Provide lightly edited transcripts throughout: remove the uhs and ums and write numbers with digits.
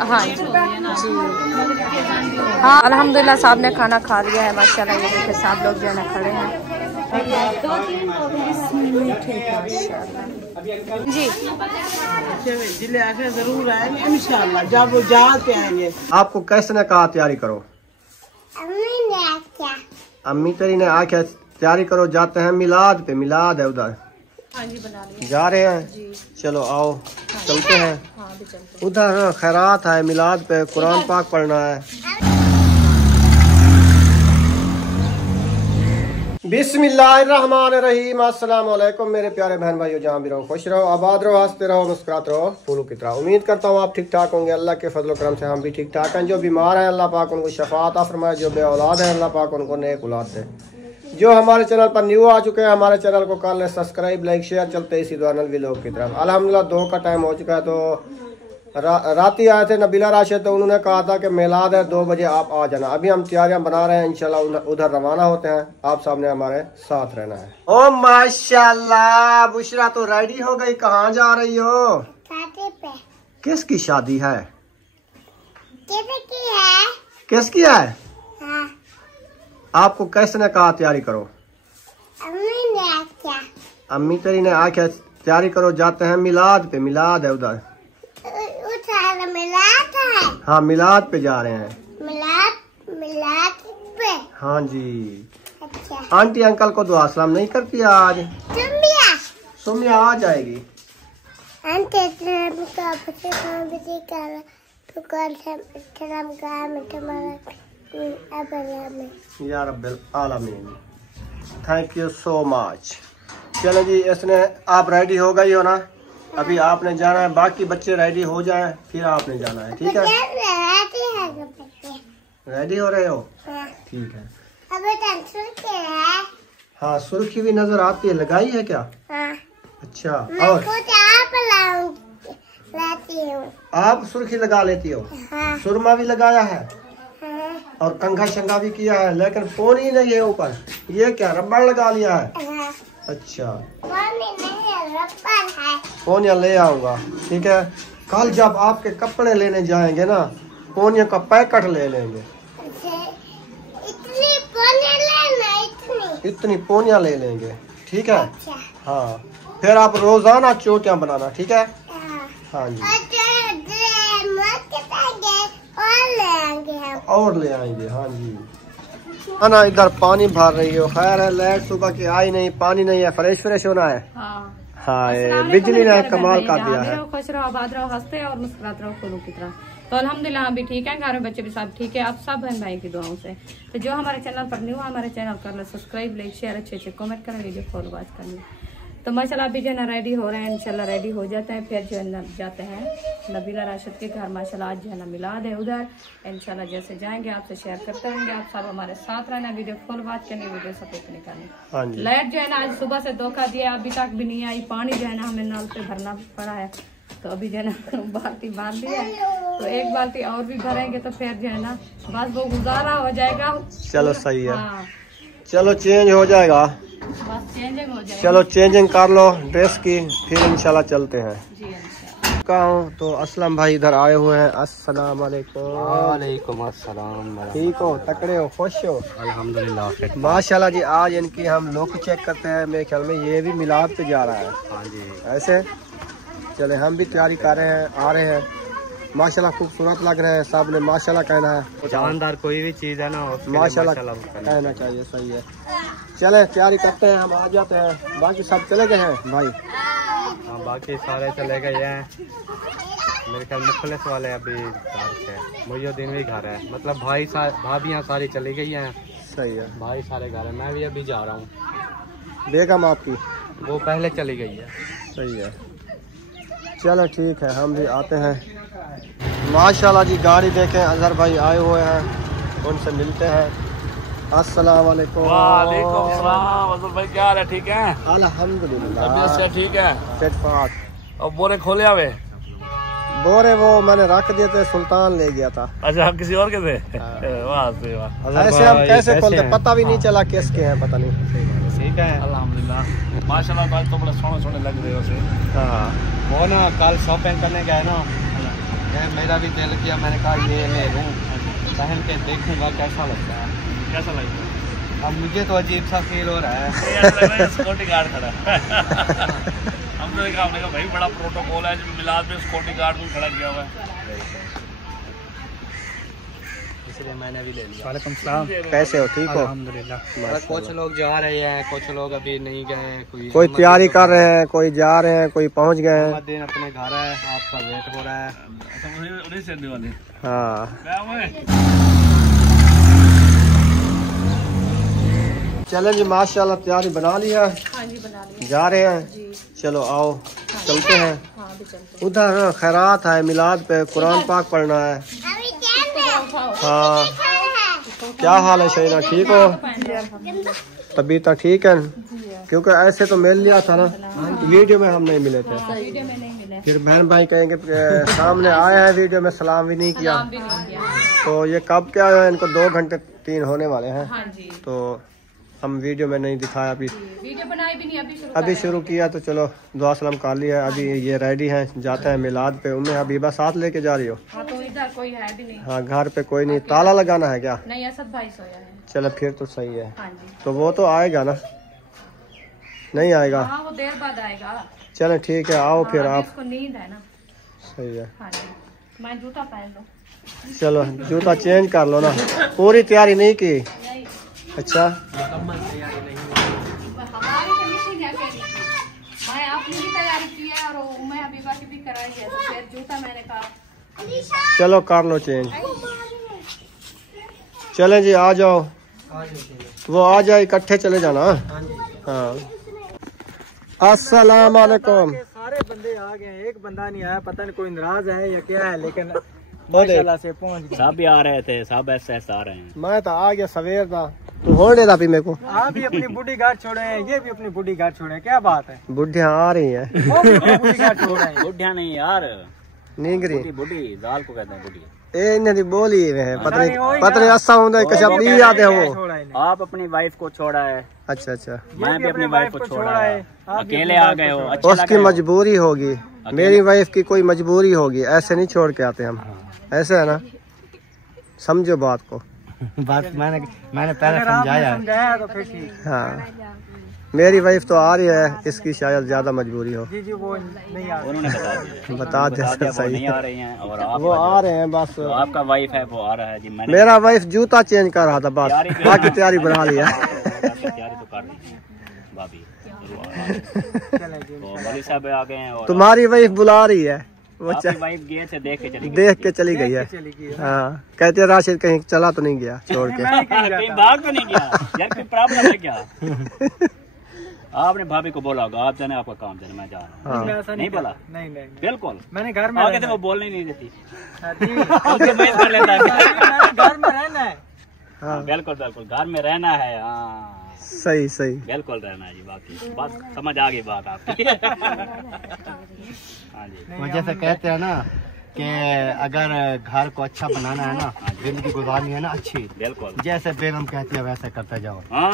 हाँ जी हाँ अल्हम्दुलिल्लाह साहब ने खाना खा लिया है माशाल्लाह। ये देखिए साहब लोग जो है ना खड़े हैं जी। जिले आके जरूर आएंगे इंशाल्लाह, जब वो जाते आएंगे। आपको कैसे ने कहा तैयारी करो? अम्मी ने आख्या। अम्मी तेरी ने आख्या तैयारी करो, जाते हैं मिलाद पे। मिलाद है उधर जा रहे हैं। चलो आओ चलते हैं उधर। खैरात है, मिलाद पे कुरान पाक पढ़ना है। बिस्मिल्लाहिर्रहमानिर्रहीम। अस्सलाम वालेकुम मेरे प्यारे बहन भाइयों, जहाँ भी रहो खुश रहो, आबाद रहो, हंसते रहो, मुस्कुराते रहो, फूलों की तरह। उम्मीद करता हूँ आप ठीक ठाक होंगे। अल्लाह के फजल करम से हम भी ठीक ठाक हैं। जो बीमार हैं अल्लाह पाक उनको शफा अता फरमाए, जो बे औलाद है अल्लाह पाक उनको नेक औलाद दे। जो हमारे चैनल पर न्यू आ चुके हैं हमारे चैनल को कर ले सब्सक्राइब, लाइक, शेयर। चलते इसी दौरान व्लॉग की तरफ। अल्हम्दुलिल्लाह 2 का टाइम हो चुका है। तो रात ही आए थे नबीला राशिद, तो उन्होंने कहा था कि मिलाद है 2 बजे आप आ जाना। अभी हम तैयारियां बना रहे हैं, इंशाल्लाह उधर रवाना होते हैं। आप सामने हमारे साथ रहना है। ओ माशाल्लाह बुशरा तो रेडी हो गई। कहाँ जा रही हो? शादी पे। किसकी शादी है? किसकी है? किसकी है? हाँ। आपको कैसे ने कहा तैयारी करो? अम्मी ने आख्या। अम्मी तेरी ने आख्या तैयारी करो, जाते हैं मिलाद पे। मिलाद है उधर। मिलाद है। हाँ मिलाद पे जा रहे हैं। मिलाद पे। हाँ जी। अच्छा। आंटी अंकल को दुआ सलाम नहीं करती आज? सुमिया आ जाएगी। या रब्बिल आलमीन, थैंक यू सो मच। चलो जी, इसने आप रेडी हो गई हो ना? अभी आपने जाना है, बाकी बच्चे रेडी हो जाएं फिर आपने जाना है। ठीक है? रेडी हो रहे हो? ठीक है। हाँ सुर्खी भी नजर आती है, लगाई है क्या? हाँ। अच्छा। और आप सुर्खी लगा लेती हो? हाँ। सुरमा भी लगाया है? हाँ। और कंघा शंघा भी किया है, लेकिन फोन ही नहीं है ऊपर। ये क्या रबड़ लगा लिया है? हाँ। अच्छा है। पोनिया ले आऊंगा। ठीक है, कल जब आपके कपड़े लेने जाएंगे ना, पोनिया का पैकेट ले लेंगे। इतनी पोनिया लेना? इतनी पोनिया ले लेंगे। ठीक है? अच्छा। हाँ फिर आप रोजाना चोटियां बनाना। ठीक है? हाँ जी। और ले आएंगे। हाँ जी। ना इधर पानी भर रही हो। खैर है, लाइट सुबह की आई नहीं, पानी नहीं है, फ्रेश होना है। हाँ बिजली ने कमाल कर दिया है। खुश रहो, आबाद रहो, हंसते और मुस्कुराते रहो फूलों की तरह। तो अल्हम्दुलिल्लाह हम भी ठीक है, घर में बच्चे भी सब ठीक है। आप सब बहन भाई की दुआओं से। तो जो हमारे चैनल पर न्यू है हमारे चैनल कर लो सब्सक्राइब, लाइक, शेयर, अच्छे कमेंट करें, वीडियो फॉलो वॉच करनी। तो माशाल्लाह अभी जो है ना रेडी हो रहे हैं, इंशाल्लाह रेडी हो जाते हैं। फिर जो है ना जाते हैं नबीला राशिद के घर। माशाल्लाह आज जो है ना मिलाद है उधर। इंशाल्लाह जैसे जाएंगे आपसे शेयर करते रहेंगे। आप सब हमारे साथ रहना, वीडियो फुल वॉच करनी, वीडियो सपोर्ट नहीं करनी। लाइट जो है ना आज सुबह से धोखा दिया, अभी तक भी नहीं आई। पानी जो है ना हमें नल पे भरना पड़ा है, तो अभी जो है ना बाल्टी बांध दी है, तो एक बाल्टी और भी भरेंगे तो फिर जो है ना बस वो गुजारा हो जाएगा। चलो सही है। चलो चेंज हो जाएगा, बस चेंजिंग हो जाएगा। चलो चेंजिंग कर लो ड्रेस की, फिर इंशाल्लाह चलते हैं। तो असलम भाई इधर आए हुए हैं। अस्सलाम वालेकुम। वालेकुम अस्सलाम। ठीक हो, तकड़े हो, खुश हो? अल्हम्दुलिल्लाह माशाल्लाह जी। आज इनकी हम लुक चेक करते हैं। मेरे ख्याल में ये भी मिलाद पे जा रहा है। हाँ जी। ऐसे चले हम भी तैयारी कर रहे हैं, आ रहे हैं। माशाल्लाह खूबसूरत लग रहे हैं, सब ने माशाल्लाह कहना है। जानदार कोई भी चीज है ना माशाल्लाह कहना चाहिए। सही है। चले तैयारी करते हैं, हम आ जाते हैं। बाकी सब चले गए हैं भाई? हाँ बाकी सारे चले गए हैं। मेरे ख्याल मुखलिस वाले अभी घर से, मुहिउद्दीन भी घर है, मतलब भाभियाँ सारी चली गई हैं। सही है। भाई सारे घर है, मैं भी अभी जा रहा हूँ। बेगम आपकी? वो पहले चली गई है। सही है। चलो ठीक है, हम भी आते हैं। माशाल्लाह जी गाड़ी देखें, अजहर भाई आए हुए हैं, उनसे मिलते हैं। अस्सलाम वालेकुम। वालेकुम सलाम। अजहर भाई क्या हाल है? ठीक है अल्हम्दुलिल्लाह। ठीक है। सेट। और बोरे खोले आवे? बोरे वो मैंने रख दिए थे, सुल्तान ले गया था। अच्छा हम किसी और के थे? वाह से वाह। ऐसे हम कैसे खोलते, पता भी नहीं चला किसके हैं, पता नहीं। ठीक है अल्हम्दुलिल्लाह। माशाल्लाह आज तो बड़े सोने लग रहे हो से। हाँ वो ना कल शॉपिंग करने गए ना, मेरा भी दिल किया, मैंने कहा ये ले लूँ, पहन के देखूंगा कैसा लगता है। कैसा लगता है? अब मुझे तो अजीब सा फील हो रहा है। सिक्योरिटी गार्ड खड़ा है। हमने देखा भाई बड़ा प्रोटोकॉल है, मिलाद में सिक्योरिटी गार्ड को खड़ा किया हुआ है, इसलिए मैंने भी ले लिया। वालेकुम सलाम। कैसे हो, ठीक हो? अल्हम्दुलिल्लाह। कुछ लोग जा रहे हैं, कुछ लोग अभी नहीं गए, कोई तैयारी कर रहे हैं, कोई जा रहे हैं, कोई पहुंच गए हैं। दिन अपने घर है, आपका वेट हो रहा है। उन्हीं से वाले। हाँ चलें जी, माशाल्लाह तैयारी बना ली है। हाँ जी बना लिया जा रहे हैं जी। चलो आओ चलते हैं। हाँ भी चलते उधर खैरात है, मिलाद पे कुरान पाक पढ़ना है। अभी क्या हाँ क्या हाल है शहीना, ठीक हो? तबीयत ठीक है? क्योंकि ऐसे तो मिल लिया था ना, वीडियो में हम नहीं मिले थे। वीडियो में नहीं मिले, फिर बहन भाई कहेंगे सामने आया है वीडियो में, सलाम भी नहीं किया। भी नहीं किया। तो ये कब क्या है, इनको 2 घंटे 3 होने वाले हैं, हाँ जी तो हम वीडियो में नहीं दिखाया। वीडियो बनाई भी नहीं, अभी शुरू किया, तो चलो दुआ सलाम कर लिया। अभी ये रेडी हैं, जाते हैं मिलाद पे। उम्मे हबीबा साथ लेके जा रही हो? हाँ तो इधर कोई है भी नहीं। हाँ घर पे कोई नहीं, ताला लगाना है क्या? नहीं असद भाई सोया है। चलो फिर तो सही है। हाँ जी तो वो तो आएगा ना? नहीं आएगा? हाँ वो देर बाद आएगा। चलो ठीक है, आओ फिर हाँ, आप। इसको नींद है ना। सही है, हाँ जी मैं जूता पहन लूँ। चलो जूता चेंज कर लो ना। पूरी तैयारी नहीं की? नहीं अच्छा हमारी तो नहीं थी क्या कहनी। मैं अपनी भी तैयारी की है और मैं हबीबा की भी कराई है, तो फिर जूता मैंने कहा चलो कर लो चेंज। चलें जी, आ जाओ। वो आ जाए, इकट्ठे चले जाना। हाँ अस्सलाम वालेकुम। सारे बंदे आ गए, एक बंदा नहीं आया, पता नहीं कोई नाराज है या क्या है, लेकिन माशाल्लाह से पहुंच गए। सब भी आ रहे थे, सब ऐसे आ रहे हैं। मैं तो आ गया सवेर दा, तू होने दा भी मेरे को। आप भी अपनी बूढ़ी गार्ड छोड़े हैं, ये भी अपनी बूढ़ी गार्ड छोड़े हैं, क्या बात है? बुढ़िया आ रही है, वो भी अपनी बूढ़ी गार्ड छोड़ रहे हैं। बुढ़िया नहीं यार, नींगरी बुढ़ी दाल को कहते हैं बुढ़ी। ए इन्हें दी बोली है, पता नहीं, नहीं वही पता नहीं ऐसा होता है कि सब नहीं आते हैं वो। छोड़ा है इन्हें। आप अपनी वाइफ को छोड़ा है, अच्छा अच्छा, मैं भी अपनी वाइफ को छोड़ा है। आप भी अकेले अपनी आ वाइफ गए को हो, छोड़ा। अच्छा उसकी मजबूरी होगी, मेरी वाइफ की कोई मजबूरी होगी, ऐसे नहीं छोड़ के आते हम, ऐसे है ना, समझो बात को। बात मैंने पहले अगर आपने समझाया। समझाया तो फिर ठीक। हाँ मेरी वाइफ तो आ रही है, इसकी शायद ज्यादा मजबूरी हो। जी जी वो नहीं आ उन्होंने बता दिया, बता दे वो सही नहीं आ है, रही हैं। और आप वो आ रहे हैं बस। तो आपका वाइफ है वो आ रहा है जी। मैंने मेरा वाइफ जूता चेंज कर रहा था बस, बाकी तैयारी बना लिया। तैयारी तो कर रही है भाभी। चले जी। तो मौलवी साहब आ गए हैं और तुम्हारी वाइफ बुला रही है, वो आपकी वाइफ गेट से देख के चली गई। देख के चली गई है। चली गई है। हाँ कहते राशिद कहीं चला तो नहीं गया छोड़ के। मैं नहीं कहीं कहीं जाता। भाग तो नहीं गया यार, कोई प्रॉब्लम है क्या? आपने भाभी को बोला होगा, आप जाने आपका काम जाने, मैं जा रहा हूँ। हाँ मैं ऐसा नहीं बोला? नहीं नहीं बिल्कुल मैंने घर में आगे रहना तो वो बोलने ही नहीं देती, है। जी उसको मेल कर लेता है। मैंने घर में रहना है। हाँ बिल्कुल बिल्कुल घर में रहना है। हाँ सही सही। बिल्कुल रहना है जी, बाकी बस समझ आ गई बात आपकी। हाँ जी वो जैसे कहते हैं ना कि अगर घर को अच्छा बनाना है ना, जिंदगी गुजारनी है ना अच्छी, बिल्कुल। जैसे बेगम कहती है वैसे करते जाओ। हाँ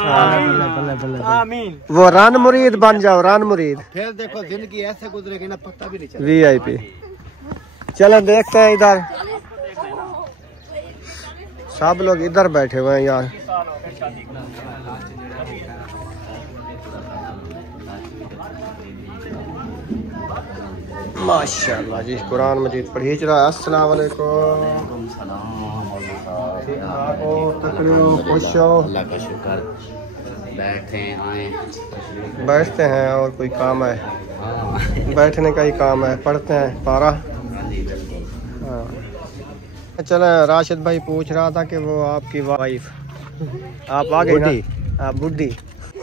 आमीन। वो रान मुरीद बन जाओ, रान मुरीद। फिर देखो जिंदगी ऐसे गुजरेगी ना, पता भी नहीं चलेगा। VIP चलो देखते हैं, इधर सब लोग इधर बैठे हुए हैं यार। माशाल्लाह जी, कुरान मजीद पढ़ी रहा है। अस्सलाम वालेकुम। ठीक ठाक हो, तकरीर हो, खुश हो? अल्लाह का शुक्र। बैठे आए बैठते हैं और कोई काम है? बैठने का ही काम है। पढ़ते हैं पारा। हाँ चलो, राशिद भाई पूछ रहा था कि वो आपकी वाइफ, आप आ गई ना? आप बुढ़ी।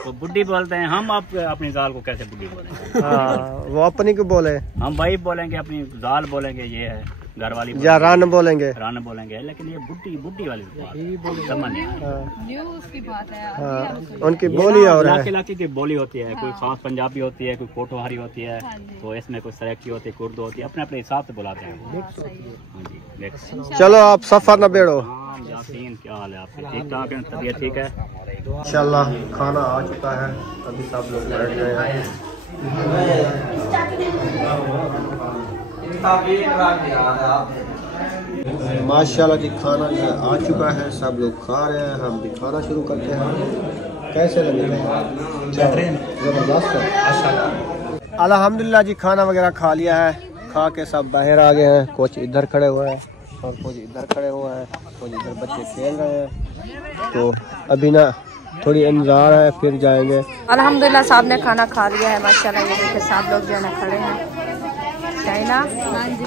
तो बुढ़ी बोलते हैं हम, आप अपनी जाल को कैसे बुढ़ी बोलेंगे? हाँ वो अपनी को बोले, हम वाइफ बोलेंगे, अपनी जाल बोलेंगे, ये है घर वाली या रान बोलेंगे। रान बोलेंगे, लेकिन ये बुढ़ी बुढ़ी वाली बात समझ नहीं आया। हाँ, न्यूज़ की बात है। हाँ उनकी बोली और है। इलाके इलाके की बोली होती है, कोई खास पंजाबी होती है, कोई कोटवारी होती है, तो इसमें कोई सराइकी होती है, उर्दू होती है, अपने अपने हिसाब से बुलाते हैं। हाँ जी नेक्स्ट। चलो आप सफर न बेड़ो। हाँ यासीन, क्या हाल है आपके? ठीक ठाक है, तबीयत ठीक है? इंशाल्लाह खाना आ चुका है, अभी सब लोग बैठ गए हैं। माशाल्लाह जी खाना जो है आ चुका है, सब लोग खा रहे हैं, हम भी खाना शुरू करते हैं। कैसे लगे? जबरदस्त है। अल्हम्दुलिल्लाह जी खाना वगैरह खा लिया है, खा के सब बाहर आ गए हैं। कुछ इधर खड़े हुए हैं और कुछ इधर खड़े हुए हैं, कुछ इधर बच्चे खेल रहे हैं। तो अभी ना थोड़ी इंतजार है, फिर जाएंगे। अल्हम्दुलिल्लाह साहब ने खाना खा लिया है माशाल्लाह। ये देखिए सब लोग जो है ना खड़े हैं। चाइना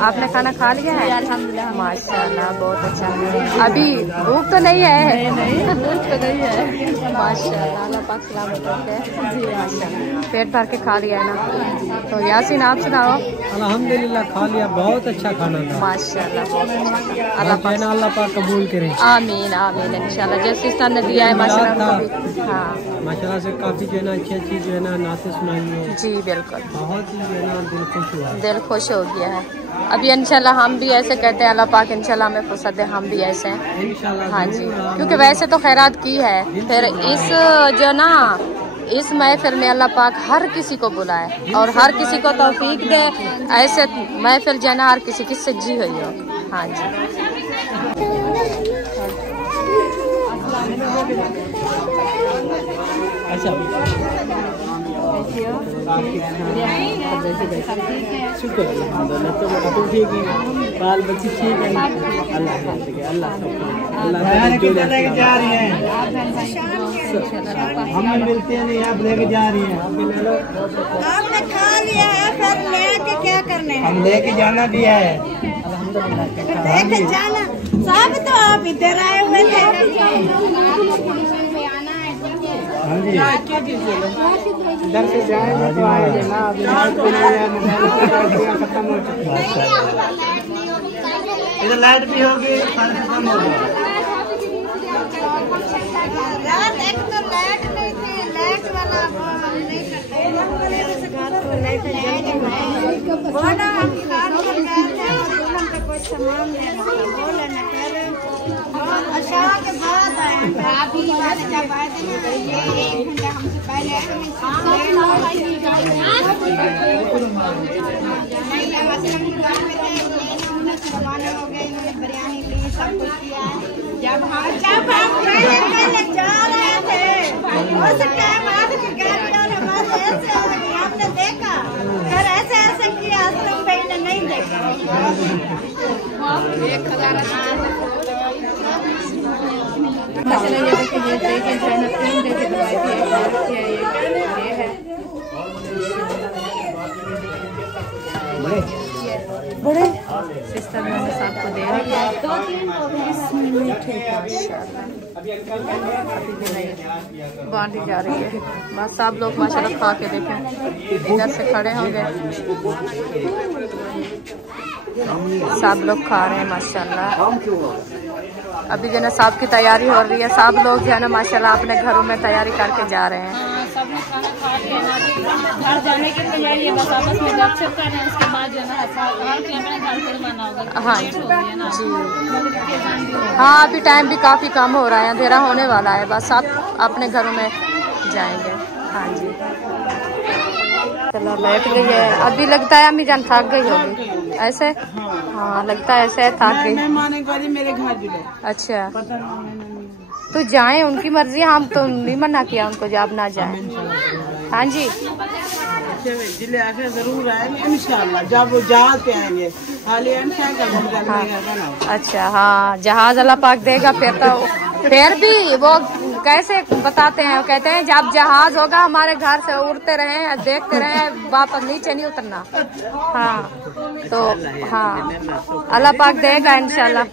आपने खाना खा लिया है? अल्हम्दुलिल्लाह माशाल्लाह बहुत अच्छा। अभी भूख तो नहीं है? भूख तो नहीं है माशाल्लाह। अल्लाह पाक सलामत रखे जी माशाल्लाह। पेट भर के खा लिया है ना? तो यासीन आप सुनाओ। अल्हम्दुलिल्लाह खा लिया, बहुत अच्छा खाना था माशाल्लाह बहुत अच्छा। अल्लाह पाक कबूल करे। आमीन आमीन इंशाल्लाह। जैसे इस ने दिया है माशाल्लाह। हाँ माशाल्लाह से काफी जो है ना अच्छी जो है ना नाते सुनाई है जी बिल्कुल, बहुत ही जो है ना दिल खुश हुआ, दिल खुश हो गया है। अभी इंशाल्लाह हम भी ऐसे कहते हैं अल्लाह पाक इंशाल्लाह हमें फुर्सत दे, हम भी ऐसे हैं इंशाल्लाह। हाँ जी, क्योंकि वैसे तो खैरात की है, फिर इस जो ना इस महफिल में अल्लाह पाक हर किसी को बुलाए और हर किसी को तौफीक दे, ऐसे महफिल जो है ना हर किसी की सजी हुई हो। हाँ जी अच्छा शुक्र अल्लाह ठीक है, बाल बच्चे ठीक है, अल्लाह जा रही है, हम मिलते हैं आप लेके जा रही हैं, आपने खा लिया है फिर लेके क्या करने, हम लेके जाना भी है लेके जाना सब, तो आप इधर आए हुए थे। हाँ जी इधर से जाएंगे तो आएंगे ना, खत्म हो चुका है, इधर लाइट भी होगी, खत्म हो गया। रात एक तो लाइट नहीं थी, लाइट वाला बोला हम काम कर गए थे, कोई सामान लेना था, बोले न करे अच्छा के बाद आए, आप ही बात जब आए थे ये 1 घंटा हमसे पहले रवाना हो गए, इन्होंने बिरयानी ली, सब कुछ किया। जब हम पहले जा रहे थे उस टाइम आपकी गाड़ी और हमारे ऐसे हो गई, हमने देखा फिर ऐसे ऐसे किया, असलम भाई ने नहीं देखा। बड़े सिस्टर मैंने सबको दे रही है 2-3 मीठे बांटी जा रही है। बस सब लोग माशाल्लाह खा के देखें, इधर से खड़े होंगे, सब लोग खा रहे हैं माशाल्लाह। अभी जो है ना सब की तैयारी हो रही है, सब लोग जो है ना माशाल्लाह अपने घरों में तैयारी करके जा रहे हैं। सब लोग खाना खा के घर जाने की तैयारी है, बस आपस में गपशप कर रहे हैं, उसके बाद जो है ना हर कोई अपने घर पर रवाना होगा। हाँ जी हाँ, अभी टाइम भी काफ़ी कम हो रहा है, अंधेरा होने वाला है, बस आप अपने घरों में जाएंगे। हाँ जी चलो बैठ गई है, अभी लगता है अम्मी जान थक गई होगी ऐसे, हाँ लगता है ऐसे थक गई। मेरे घर अच्छा तो जाएं, उनकी मर्जी, हम तो नहीं मना किया उनको जब ना जाए। हाँ जी जिले आके जरूर आए इंशाल्लाह, जब वो जहाज पे आएंगे खाली हाँ। अच्छा हाँ, जहाज अल्लाह पाक देगा, फिर भी वो कैसे बताते हैं, वो कहते हैं जब जहाज होगा हमारे घर से उड़ते रहे, देखते रहे, वापस नीचे नहीं उतरना। हाँ तो हाँ अल्लाह पाक देगा इंशाल्लाह।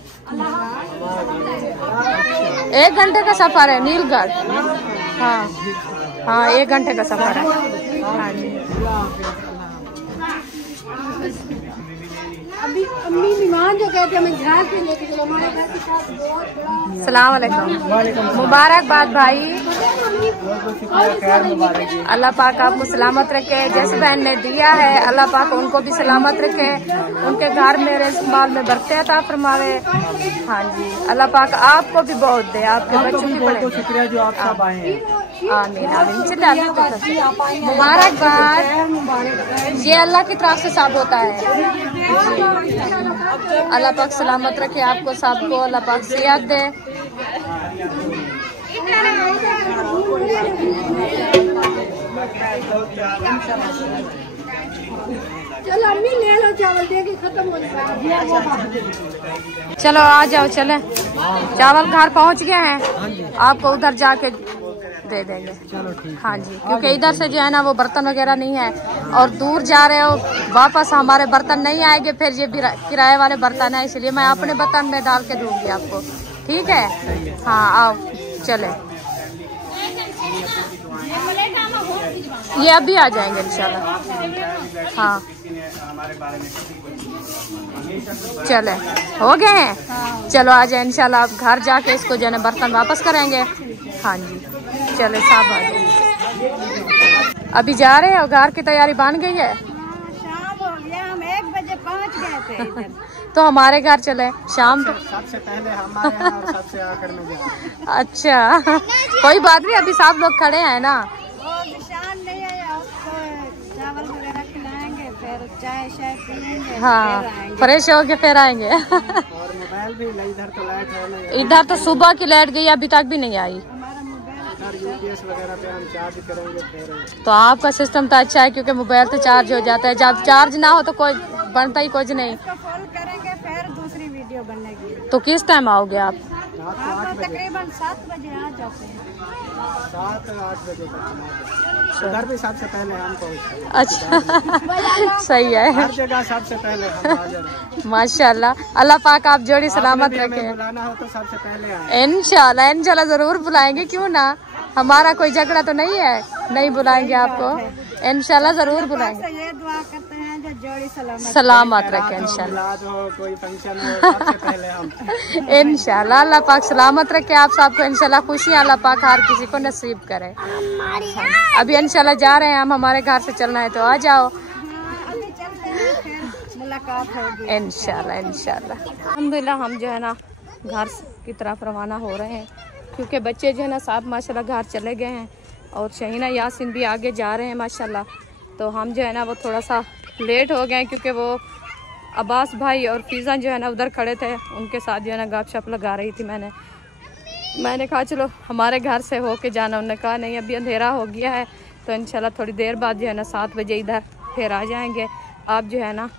1 घंटे का सफर है नीलगढ़। हाँ हाँ 1 घंटे का सफर है। हाँ जी अभी अम्मी मेहमान जो कहते हैं हमें घर पे लेके चलो, हमारे घर के साथ बहुत बड़ा। सलाम अलैकुम, मुबारकबाद भाई, अल्लाह पाक आपको सलामत रखे, जैसे बहन ने दिया है अल्लाह पाक उनको भी सलामत रखे, उनके घर में रिज़्क़ में बरकत अता फरमावे। हाँ जी अल्लाह पाक आपको भी बहुत दे, आपके बच्चों की बहुत शुक्रिया जो आप सब आए हैं। आमीन आमीन। चलिए मुबारकबाद, ये अल्लाह की तरफ से सब होता है। अल्लाह पाक सलामत रखे आपको सबको, अल्लाह पाक सेहत दे। चलो अम्मी ले लो चावल, दे के खत्म हो जाएगा। चलो आ जाओ, चले चावल घर पहुंच गए हैं, आपको उधर जाके दे देंगे। चलो ठीक। हाँ जी, क्योंकि इधर से जो है ना वो बर्तन वगैरह नहीं है और दूर जा रहे हो, वापस हमारे बर्तन नहीं आएंगे, फिर ये भी किराए वाले बर्तन है, इसलिए मैं अपने बर्तन में डाल के दूंगी आपको। ठीक है, हाँ आओ चले। ये अभी आ जाएंगे इंशाल्लाह। हाँ चले, हो गए हैं। चलो आ जाए इंशाल्लाह, आप घर जाके इसको जो है बर्तन वापस करेंगे। हाँ जी चले, सब आ जाए। अभी जा रहे हैं, घर की तैयारी बन गई है। शाम हो गया, हम 1 बजे पहुंच गए थे इधर। तो हमारे घर चले शाम। सबसे पहले हमारे यहाँ और सबसे आखिर में जाएंगे। अच्छा कोई बात नहीं, अभी सब लोग खड़े हैं ना। वो निशान नहीं है, आपको चावल वगैरह खिलाएंगे, फिर चाय शाय पियेंगे, हाँ फिर आएंगे। फ्रेश होके फिर आएंगे। और मोबाइल भी इधर तो लाइट है नहीं, इधर तो सुबह की लाइट गई, अभी तक भी नहीं आई। हमारा मोबाइल यूपीएस वगैरह पे हम चार्ज करेंगे फिर। तो आपका सिस्टम तो अच्छा है, क्योंकि मोबाइल तो चार्ज हो जाता है, जब चार्ज ना हो तो कोई बनता ही कुछ नहीं। इसको फॉलो करेंगे, फिर दूसरी वीडियो बनेगी। तो किस टाइम आओगे आप? आप तकरीबन 7 बजे आ जाते हैं। 7-8 बजे तक उधर भी सबसे पहले हम पहुँचते हैं। अच्छा सही है, हर जगह सबसे पहले हम हाजिर हैं। माशाल्लाह। अल्लाह पाक आप जोड़ी सलामत रखे। बुलाना हो तो सबसे पहले आए। इंशाल्लाह इंशाल्लाह जरूर बुलाएंगे, क्यों ना, हमारा कोई झगड़ा तो नहीं है, नहीं बुलाएंगे आपको, इंशाल्लाह जरूर बुलाएंगे। ये दुआ करते हैं जो जोड़ी सलामत रखे इंशाल्लाह। मिलाद हो, कोई फंक्शन हो, सबसे पहले हम। इंशाल्लाह अल्लाह पाक सलामत रखे आप सबको, इंशाल्लाह खुशियाँ अल्लाह पाक हर किसी को नसीब करे। अभी इंशाल्लाह जा रहे हैं हम, हमारे घर से चलना है तो आ जाओ। अभी चलते हैं, फिर मुलाकात होगी इंशाल्लाह इंशाल्लाह। अल्हम्दुलिल्लाह हम जो है ना घर की तरफ रवाना हो रहे हैं, क्योंकि बच्चे जो है ना साहब माशाल्लाह घर चले गए हैं और शहीना यासिन भी आगे जा रहे हैं माशाल्लाह। तो हम जो है ना वो थोड़ा सा लेट हो गए, क्योंकि वो अब्बास भाई और फिज़ा जो है ना उधर खड़े थे, उनके साथ जो है ना गपशप लगा रही थी। मैंने कहा चलो हमारे घर से होके जाना, उन्होंने कहा नहीं अभी अंधेरा हो गया है, तो इंशाल्लाह थोड़ी देर बाद जो है ना 7 बजे इधर फिर आ जाएंगे। आप जो है ना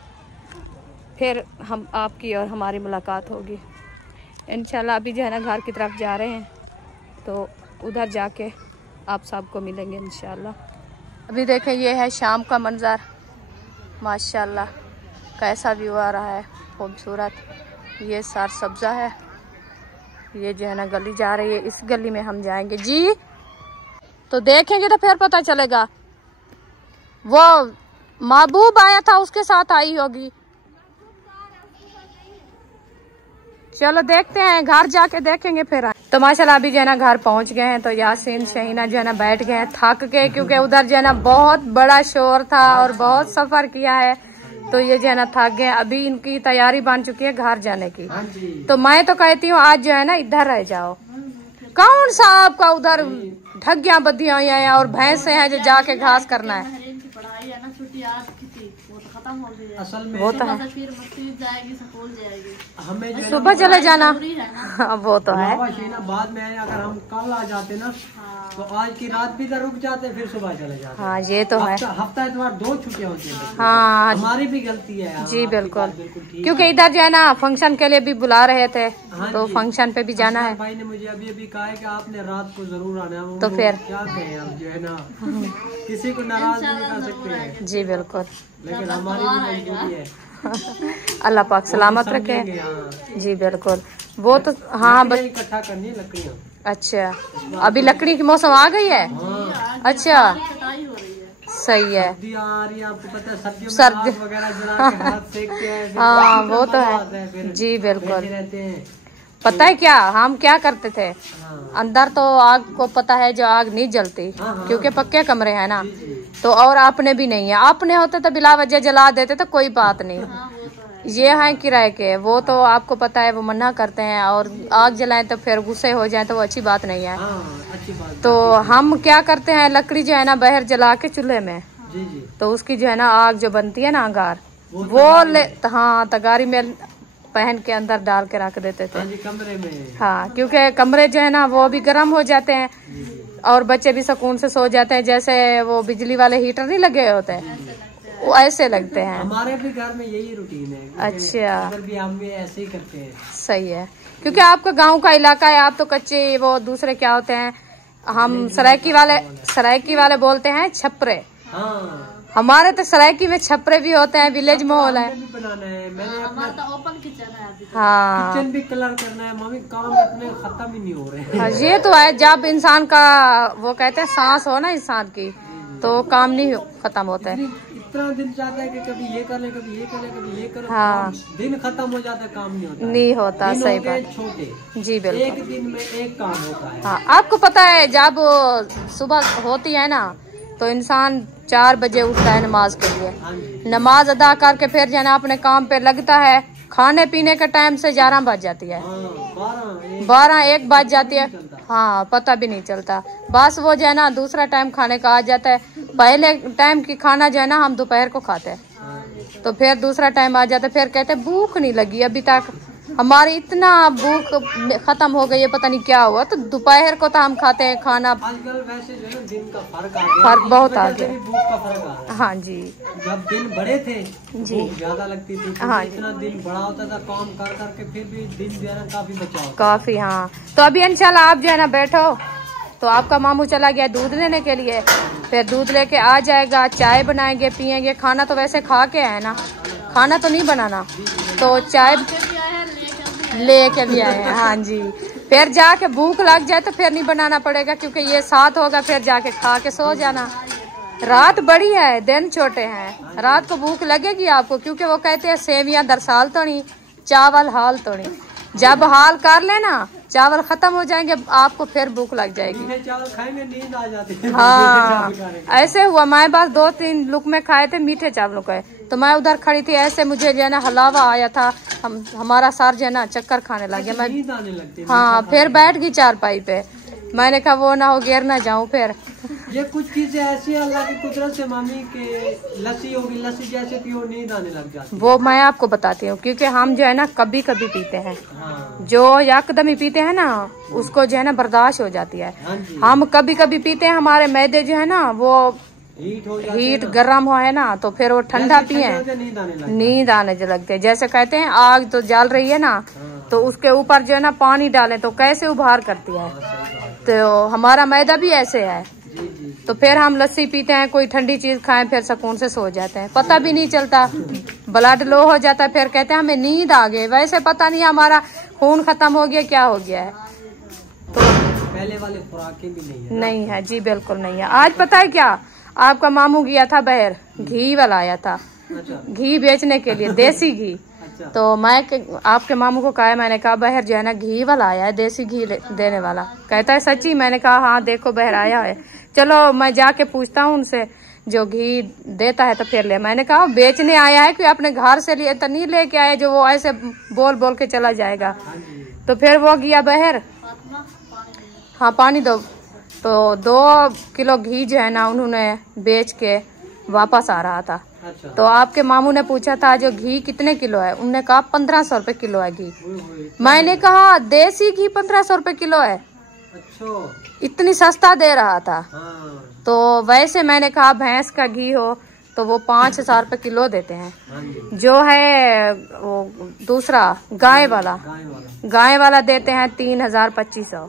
फिर हम आपकी और हमारी मुलाकात होगी इंशाल्लाह। अभी जो है ना घर की तरफ जा रहे हैं, तो उधर जाके आप सबको मिलेंगे इंशाल्लाह। अभी देखें ये है शाम का मंज़र, माशाल्लाह कैसा व्यू आ रहा है खूबसूरत। ये सार सब्ज़ा है, ये जो है ना गली जा रही है, इस गली में हम जाएंगे जी। तो देखेंगे तो फिर पता चलेगा, वो महबूब आया था उसके साथ आई होगी। चलो देखते हैं, घर जाके देखेंगे फिर आए। तो माशाल्लाह अभी जो है ना घर पहुंच गए हैं, तो यासीन शहीना जो है ना बैठ गए हैं थक के, क्योंकि उधर जो है ना बहुत बड़ा शोर था और बहुत सफर किया है, तो ये जो है ना थक गए। अभी इनकी तैयारी बन चुकी है घर जाने की। तो मैं तो कहती हूँ आज जो है ना इधर रह जाओ। कौन सा आपका उधर ढग्गियां बद्धियां हैं और भैंसे हैं जो जाके घास करना है। असल में वो तो है, हमें जो सुबह चले जाना। वो तो है, बाद में अगर हम कल आ जाते ना तो आज की रात भी इधर रुक जाते, फिर सुबह चले जाते। हाँ ये तो है, हफ्ता इतवार 2 छुट्टियां होती हैं। हाँ हमारी भी गलती है जी बिल्कुल, क्योंकि इधर जो है ना फंक्शन के लिए भी बुला रहे थे, तो फंक्शन पे भी जाना है। भाई ने मुझे अभी कहा है कि आपने रात को जरूर आना है, तो फिर क्या कहें हम जो है ना किसी को नाराज नहीं कर सकते हैं। जी बिल्कुल, लेकिन हमारी भी मजबूरी है। अल्लाह पाक सलामत रखे। जी बिल्कुल, वो तो हाँ बस इकट्ठा करनी है लकड़ियाँ। अच्छा अभी लकड़ी की मौसम आ गई है। अच्छा सही है, आपको पता है सर्दियों में सर्दी आग वगैरह जला के हाथ सेकते हैं। हाँ वो तो है जी बिल्कुल। रहते हैं। पता है क्या हम क्या करते थे, अंदर तो आग को पता है जो आग नहीं जलती, क्योंकि पक्के कमरे हैं ना, तो और आपने भी नहीं है, आपने होते तो बिला वजह जला देते तो कोई बात नहीं। ये हैं किराए के, वो तो आपको पता है वो मना करते हैं, और आग जलाएं तो फिर गुस्से हो जाएं तो वो अच्छी बात नहीं है। अच्छी बात। तो हम क्या करते हैं, लकड़ी जो है ना बाहर जला के चूल्हे में, जी जी, तो उसकी जो है ना आग जो बनती है ना अंगार, वो ले हाँ तगारी में पहन के अंदर डाल के रख देते थे। कमरे में। हाँ, क्योंकि कमरे जो है ना वो भी गर्म हो जाते हैं और बच्चे भी सुकून से सो जाते हैं। जैसे वो बिजली वाले हीटर नहीं लगे होते वो ऐसे लगते हैं। हमारे भी घर में यही रूटीन है। अच्छा, इधर भी हम भी ऐसे ही करते हैं। सही है, क्योंकि आपका गांव का इलाका है, आप तो कच्चे, वो दूसरे क्या होते हैं, हम सरायकी वाले बोलते हैं छपरे। हाँ, हमारे तो सरायकी में छपरे भी होते हैं, विलेज माहौल है। भी बनाना है, मैंने अपना ओपन किचन है अभी। हाँ, किचन भी कलर करना है। मम्मी काम इतने खत्म ही नहीं हो रहे हैं। हाँ, ये तो है, जब इंसान का वो कहते हैं सांस हो ना इंसान की, तो काम नहीं खत्म होता है। इतना दिन जाता है कि कभी ये कर ले, कभी ये कर ले, कभी ये कर ले। हाँ, दिन खत्म हो जाता है, काम नहीं होता। नहीं होता, सही बात। छोटे जी बिल्कुल, एक दिन में एक काम होता है। हाँ, आपको पता है जब सुबह होती है ना तो इंसान 4 बजे उठता है नमाज के लिए, नमाज अदा करके फिर जो है ना अपने काम पे लगता है। खाने पीने के टाइम से 11 बज जाती है, 12-1 बज जाती है। हाँ, पता भी नहीं चलता। बस वो जो है ना दूसरा टाइम खाने का आ जाता है। पहले टाइम की खाना जो है ना हम दोपहर को खाते हैं, तो फिर दूसरा टाइम आ जाता है, फिर कहते हैं भूख नहीं लगी अभी तक। हमारी इतना भूख खत्म हो गई है, पता नहीं क्या हुआ। तो दोपहर को तो हम खाते हैं खाना। आजकल वैसे जो है ना दिन का फर्क आ गया, फर्क बहुत आ गया। भूख का फर्क आ रहा है। हाँ जी, जब दिन बड़े थे जी, भूख ज्यादा लगती थी। हाँ, इतना दिन बड़ा होता था काम कर करके, फिर भी दिन जो है ना काफी बचा होता। काफी। हाँ, तो अभी इंशाल्लाह आप जो है ना बैठो, तो आपका मामू चला गया दूध लेने के लिए, फिर दूध लेके आ जाएगा, चाय बनाएंगे पियेंगे। खाना तो वैसे खा के है ना, खाना तो नहीं बनाना, तो चाय लेके भी आए हैं। हाँ जी, फिर जाके भूख लग जाए तो फिर नहीं बनाना पड़ेगा, क्योंकि ये 7 होगा, फिर जाके खा के सो जाना। रात बड़ी है, दिन छोटे हैं, रात को भूख लगेगी आपको, क्योंकि वो कहते हैं सेवियां दरसाल तो नहीं, चावल हाल तो नहीं। जब हाल कर लेना, चावल खत्म हो जाएंगे, आपको फिर भूख लग जाएगी। चावल खाएंगे नींद आ जाती है। हाँ, ऐसे हुआ। मैं बस 2-3 लुकमे खाए थे मीठे चावलों के, तो मैं उधर खड़ी थी, ऐसे मुझे जो है ना हलावा आया था, हमारा सर जो है ना चक्कर खाने लग गया। मैं हाँ, फिर बैठ गई चारपाई पे। मैंने कहा वो ना हो गिर ना जाऊं। फिर ये कुछ चीजें ऐसी है अल्लाह की कुदरत से मामी के, लस्सी होगी, लस्सी जैसे पियो नींद आने लग जाती है। वो मैं आपको बताती हूँ, क्योंकि हम जो है ना कभी कभी पीते हैं। हाँ। जो यकदम पीते हैं ना उसको जो है ना बर्दाश्त हो जाती है। हाँ, हम कभी कभी पीते हैं, हमारे मैदे जो है ना वो हीट गर्म हो है ना, तो फिर वो ठंडा पिए नींद आने लगते हैं। जैसे कहते हैं आग तो जल रही है ना, तो उसके ऊपर जो है ना पानी डालें तो कैसे उभार करती है, तो हमारा मैदा भी ऐसे है। तो फिर हम लस्सी पीते हैं, कोई ठंडी चीज खाएं, फिर सुकून से सो जाते हैं, पता भी नहीं चलता। ब्लड लो हो जाता है, फिर कहते हैं हमें नींद आ गई, वैसे पता नहीं हमारा खून खत्म हो गया, क्या हो गया है। तो पहले वाले खुराकें भी नहीं है जी, बिल्कुल नहीं है। आज पता है क्या, आपका मामू गया था बाहर, घी वाला आया था। घी बेचने के लिए, देसी घी। तो मैं आपके मामू को कहा, मैंने कहा बाहर जो है ना घी वाला आया है, देसी घी देने वाला। कहता है सच्ची? मैंने कहा हाँ देखो बाहर आया है, चलो मैं जाके पूछता हूँ उनसे, जो घी देता है तो फिर ले। मैंने कहा बेचने आया है कि अपने घर से लिए तो नहीं लेके आया जो वो ऐसे बोल बोल के चला जाएगा। तो फिर वो गया बाहर, हाँ पानी दो, तो 2 किलो घी जो है ना उन्होंने बेच के वापस आ रहा था। तो आपके मामू ने पूछा था जो घी कितने किलो है, उन्होंने कहा 1500 रुपए किलो है घी। मैंने कहा देसी घी 1500 रुपए किलो है? इतनी सस्ता दे रहा था। तो वैसे मैंने कहा भैंस का घी हो तो वो 5000 रुपए किलो देते हैं। जो है वो दूसरा गाय वाला देते हैं 3000-2500,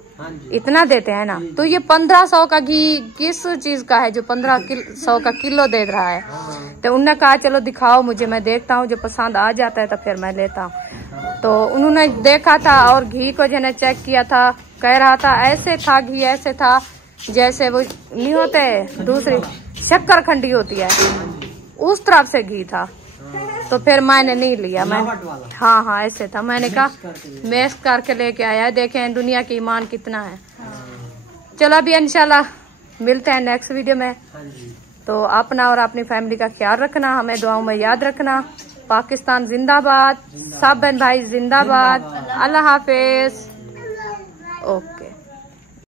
इतना देते हैं ना। तो ये 1500 का घी किस चीज का है जो 1500 का किलो दे रहा है? तो उन्होंने कहा चलो दिखाओ मुझे, मैं देखता हूँ, जो पसंद आ जाता है तो फिर मैं लेता हूँ। तो उन्होंने देखा था और घी को जो है चेक किया था, कह रहा था ऐसे था घी, ऐसे था जैसे वो नहीं होते दूसरी शक्कर खंडी होती है, उस तरफ से घी था। तो फिर मैंने नहीं लिया, मैं हाँ ऐसे था। मैंने कहा मिक्स करके लेके आया है, देखें दुनिया की ईमान कितना है। चलो अभी इंशाल्लाह मिलते हैं नेक्स्ट वीडियो में। तो अपना और अपनी फैमिली का ख्याल रखना, हमें दुआओं में याद रखना। पाकिस्तान जिंदाबाद, सब बहन भाई जिंदाबाद। अल्लाह हाफिज। ओके।